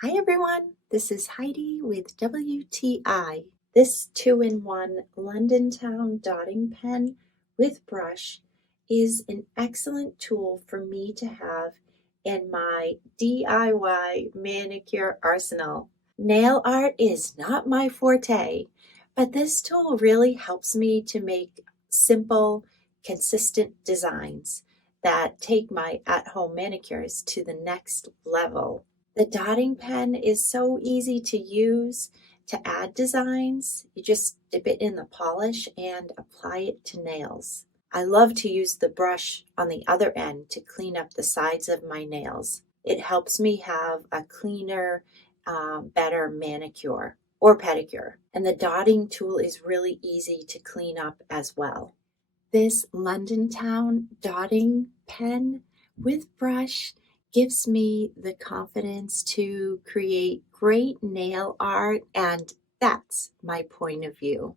Hi everyone, this is Heidi with WTI. This 2-in-1 Londontown Dotting Pen with brush is an excellent tool for me to have in my DIY manicure arsenal. Nail art is not my forte, but this tool really helps me to make simple, consistent designs that take my at-home manicures to the next level. The dotting pen is so easy to use to add designs. You just dip it in the polish and apply it to nails. I love to use the brush on the other end to clean up the sides of my nails. It helps me have a cleaner, better manicure or pedicure. And the dotting tool is really easy to clean up as well. This Londontown dotting pen with brush gives me the confidence to create great nail art, and that's my point of view.